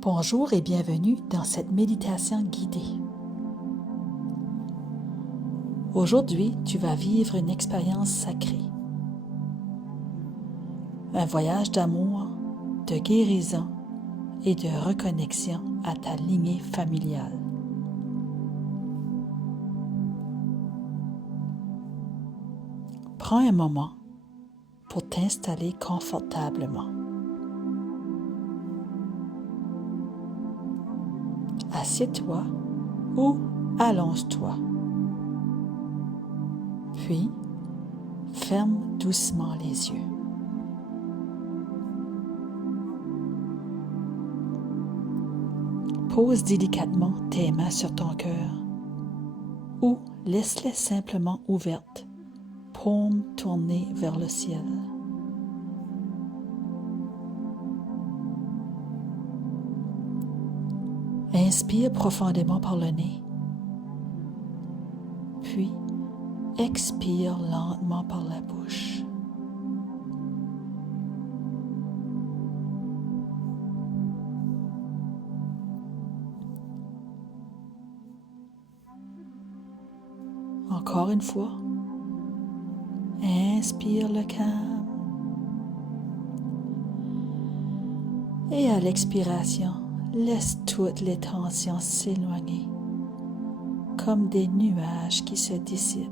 Bonjour et bienvenue dans cette méditation guidée. Aujourd'hui, tu vas vivre une expérience sacrée. Un voyage d'amour, de guérison et de reconnexion à ta lignée familiale. Prends un moment pour t'installer confortablement. Assieds-toi ou allonge-toi. Puis, ferme doucement les yeux. Pose délicatement tes mains sur ton cœur ou laisse-les simplement ouvertes, paume tournée vers le ciel. Inspire profondément par le nez, puis expire lentement par la bouche. Encore une fois, inspire le calme et à l'expiration, laisse toutes les tensions s'éloigner comme des nuages qui se dissipent.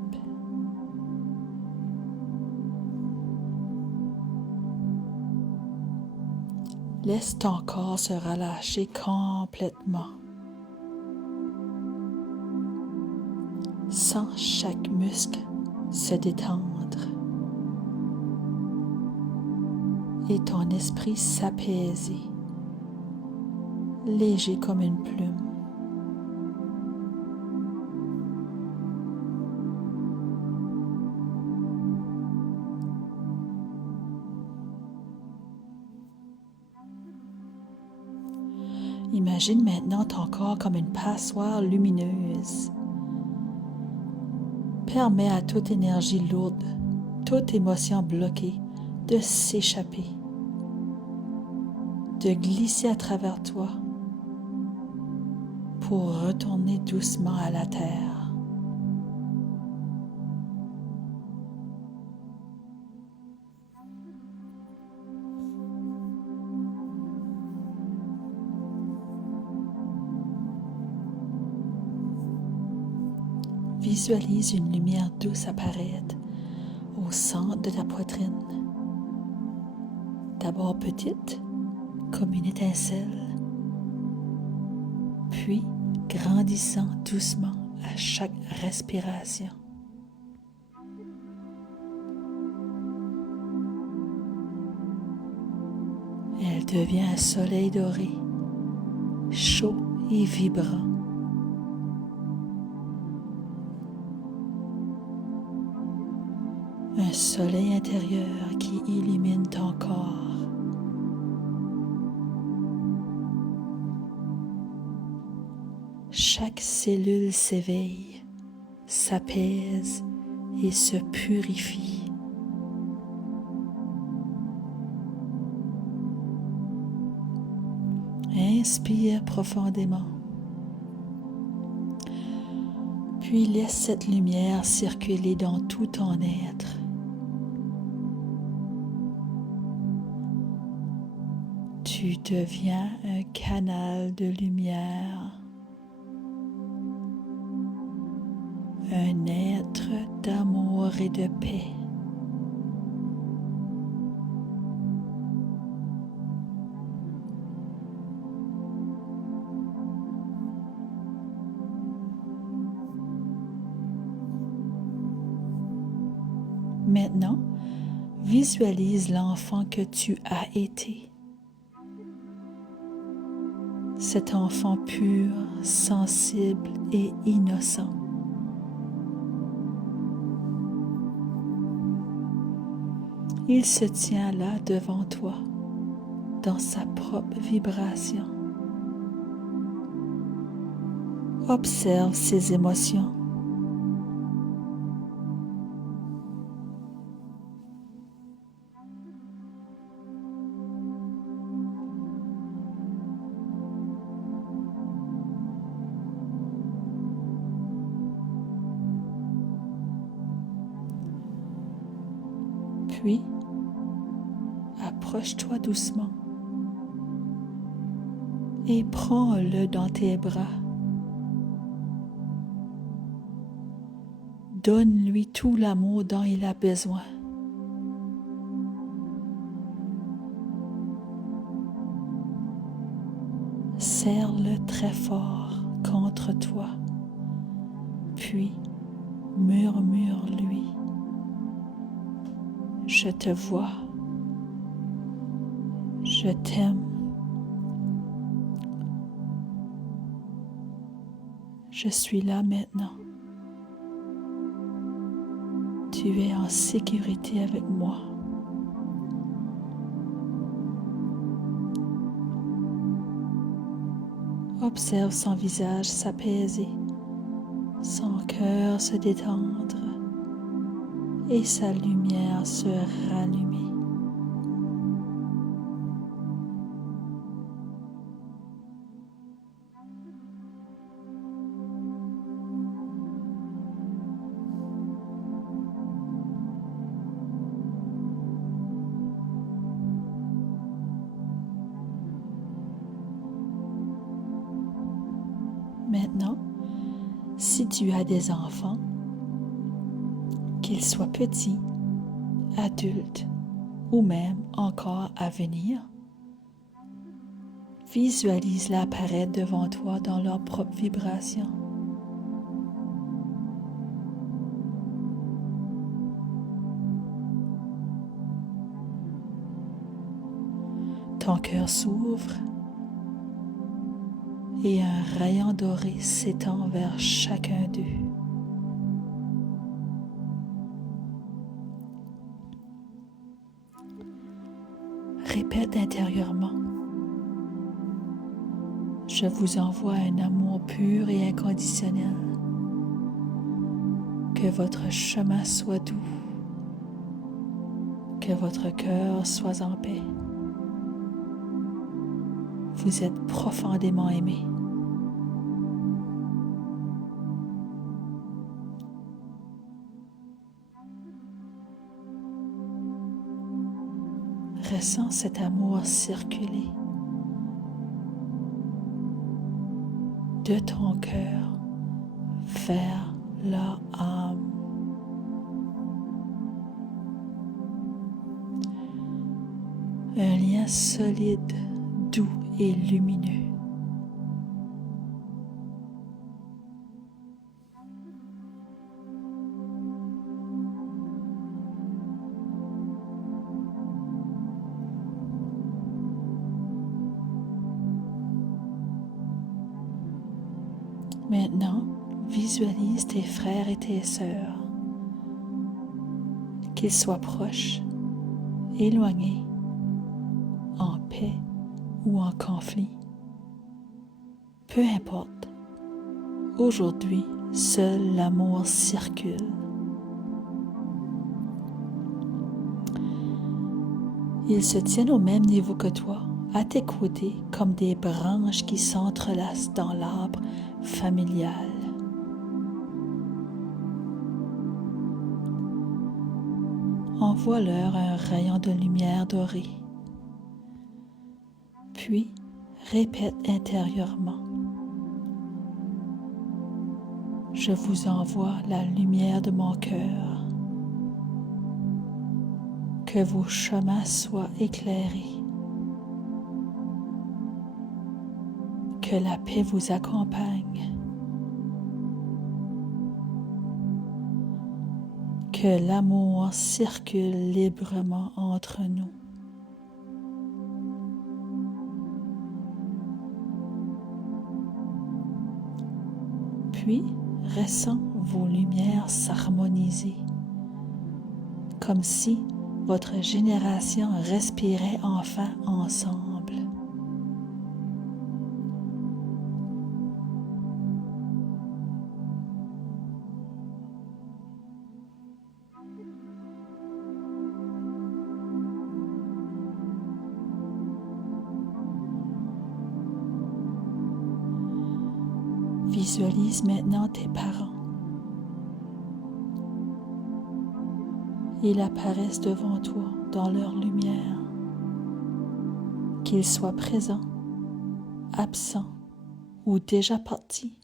Laisse ton corps se relâcher complètement. Sens chaque muscle se détendre et ton esprit s'apaiser, léger comme une plume. Imagine maintenant ton corps comme une passoire lumineuse. Permets à toute énergie lourde, toute émotion bloquée de s'échapper, de glisser à travers toi pour retourner doucement à la terre. Visualise une lumière douce apparaître au centre de ta poitrine. D'abord petite, comme une étincelle, puis grandissant doucement à chaque respiration. Elle devient un soleil doré, chaud et vibrant. Un soleil intérieur qui illumine ton corps. Chaque cellule s'éveille, s'apaise et se purifie. Inspire profondément. Puis laisse cette lumière circuler dans tout ton être. Tu deviens un canal de lumière, un être d'amour et de paix. Maintenant, visualise l'enfant que tu as été. Cet enfant pur, sensible et innocent. Il se tient là devant toi, dans sa propre vibration. Observe ses émotions. Puis, approche-toi doucement et prends-le dans tes bras. Donne-lui tout l'amour dont il a besoin. Serre-le très fort contre toi, puis murmure-lui: « Je te vois, je t'aime, je suis là maintenant. Tu es en sécurité avec moi. » Observe son visage s'apaiser, son cœur se détendre et sa lumière se rallumer. Maintenant, si tu as des enfants, qu'ils soient petits, adultes ou même encore à venir, visualise-la apparaître devant toi dans leur propre vibration. Ton cœur s'ouvre et un rayon doré s'étend vers chacun d'eux. Répète intérieurement: « Je vous envoie un amour pur et inconditionnel. Que votre chemin soit doux, que votre cœur soit en paix. Vous êtes profondément aimé. » Ressens cet amour circuler de ton cœur vers leur âme. Un lien solide, doux et lumineux. Maintenant, visualise tes frères et tes sœurs, qu'ils soient proches, éloignés, en paix ou en conflit. Peu importe, aujourd'hui, seul l'amour circule. Ils se tiennent au même niveau que toi, à tes côtés, comme des branches qui s'entrelacent dans l'arbre familial. Envoie-leur un rayon de lumière dorée. Puis, répète intérieurement: « Je vous envoie la lumière de mon cœur. Que vos chemins soient éclairés. Que la paix vous accompagne. Que l'amour circule librement entre nous. » Puis, ressens vos lumières s'harmoniser, comme si votre génération respirait enfin ensemble. Visualise maintenant tes parents. ils apparaissent devant toi dans leur lumière. Qu'ils soient présents, absents ou déjà partis,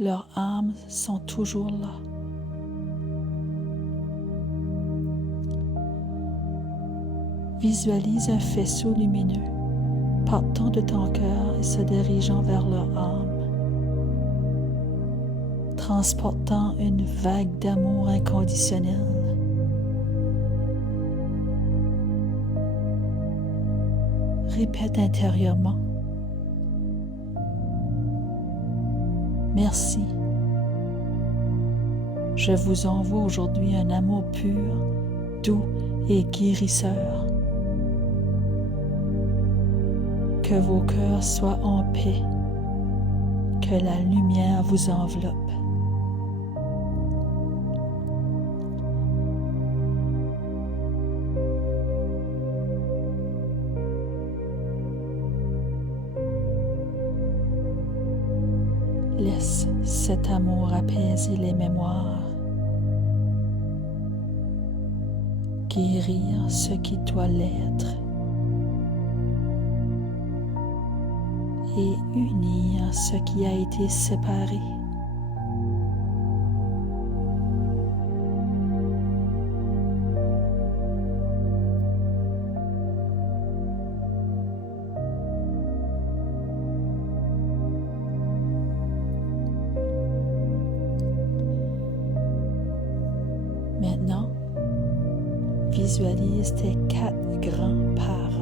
leurs âmes sont toujours là. Visualise un faisceau lumineux partant de ton cœur et se dirigeant vers leur âme, transportant une vague d'amour inconditionnel. Répète intérieurement: merci. Je vous envoie aujourd'hui un amour pur, doux et guérisseur. Que vos cœurs soient en paix, que la lumière vous enveloppe. Laisse cet amour apaiser les mémoires, guérir ce qui doit l'être et unir ce qui a été séparé. Maintenant, visualise tes 4 grands-parents.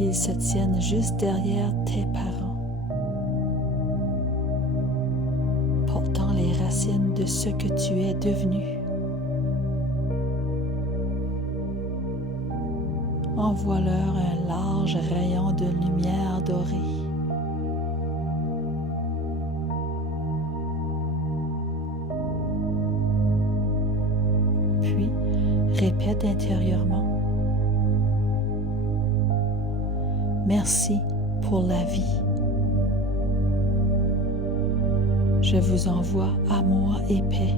Ils se tiennent juste derrière tes parents, portant les racines de ce que tu es devenu. Envoie-leur un large rayon de lumière dorée. Puis, répète intérieurement: merci pour la vie. Je vous envoie amour et paix.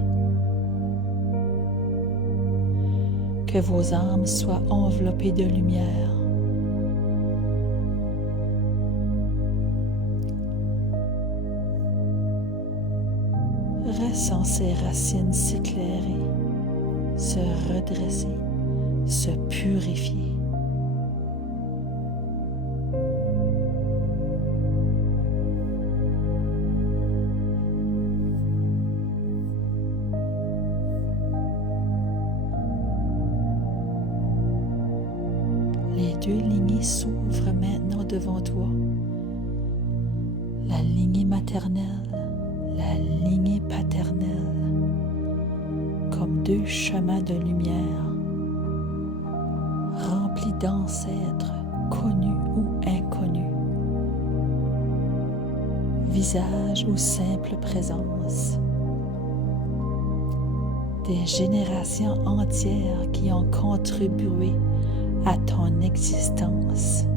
Que vos âmes soient enveloppées de lumière. Ressens ces racines s'éclairer, se redresser, se purifier. Les 2 lignées s'ouvrent maintenant devant toi. La lignée maternelle, la lignée paternelle, comme 2 chemins de lumière, remplis d'ancêtres connus ou inconnus, visage ou simple présence, des générations entières qui ont contribué à ton existence.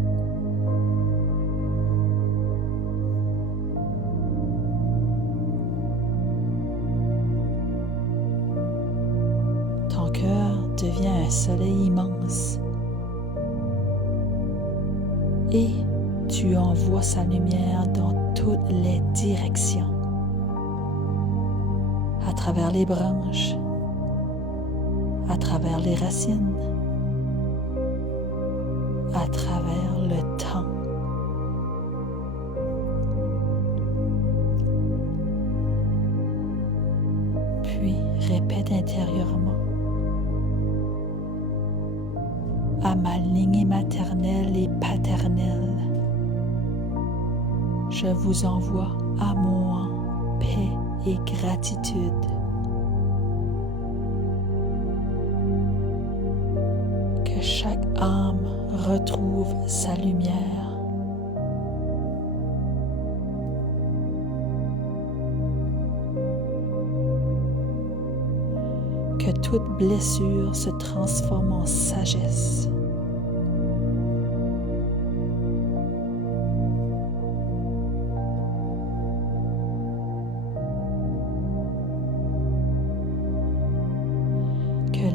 Ton cœur devient un soleil immense et tu envoies sa lumière dans toutes les directions, à travers les branches, à travers les racines, à travers le temps. Puis répète intérieurement: à ma lignée maternelle et paternelle, je vous envoie amour, paix et gratitude. Que chaque âme retrouve sa lumière. Que toute blessure se transforme en sagesse.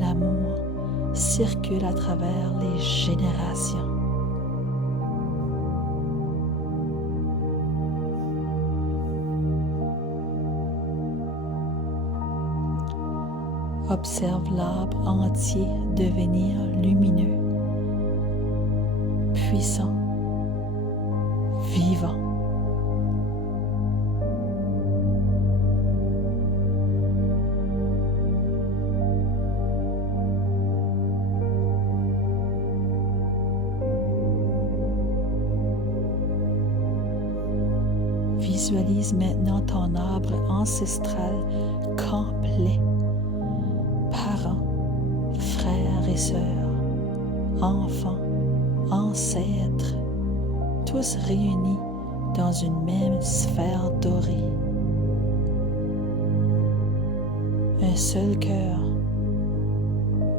l'amour circule à travers les générations. Observe l'arbre entier devenir lumineux, puissant, vivant. Visualise maintenant ton arbre ancestral complet. Parents, frères et sœurs, enfants, ancêtres, tous réunis dans une même sphère dorée. Un seul cœur,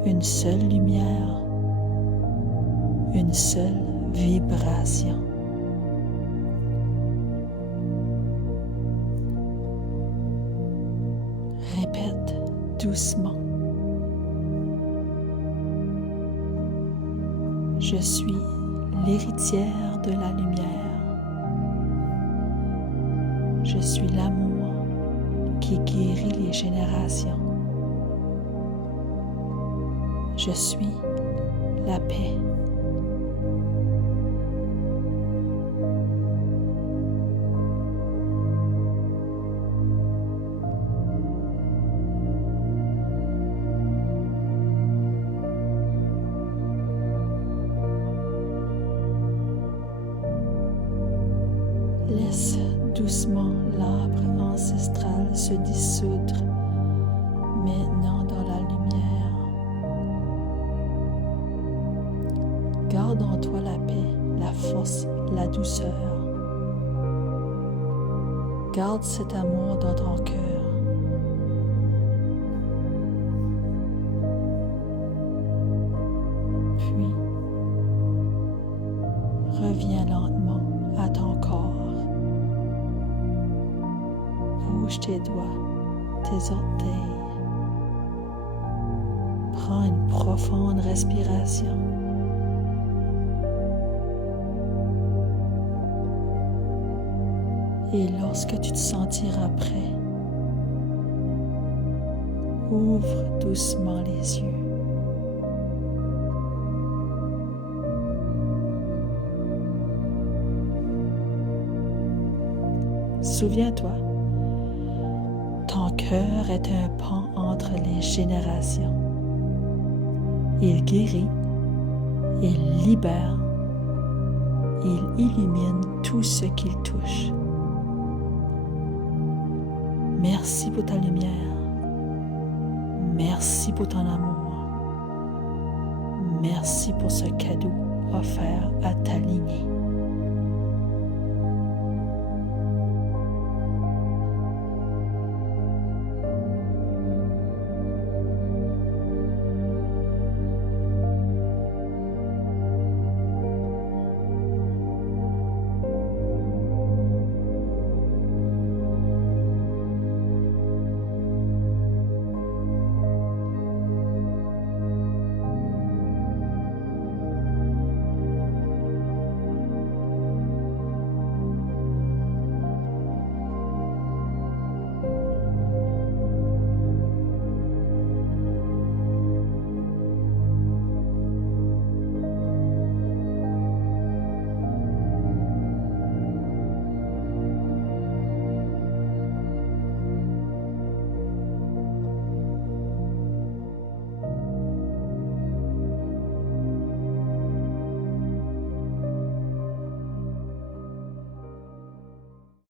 une seule lumière, une seule vibration. Répète doucement. Je suis l'héritière de la lumière. Je suis l'amour qui guérit les générations. Je suis la paix. Laisse doucement l'arbre ancestral se dissoudre maintenant dans la lumière. Garde en toi la paix, la force, la douceur. Garde cet amour dans ton cœur. Puis, reviens lentement à ton corps. Bouge tes doigts, tes orteils. Prends une profonde respiration. Et lorsque tu te sentiras prêt, ouvre doucement les yeux. Souviens-toi, ton cœur est un pont entre les générations. Il guérit, il libère, il illumine tout ce qu'il touche. Merci pour ta lumière. Merci pour ton amour. Merci pour ce cadeau offert à ta lignée.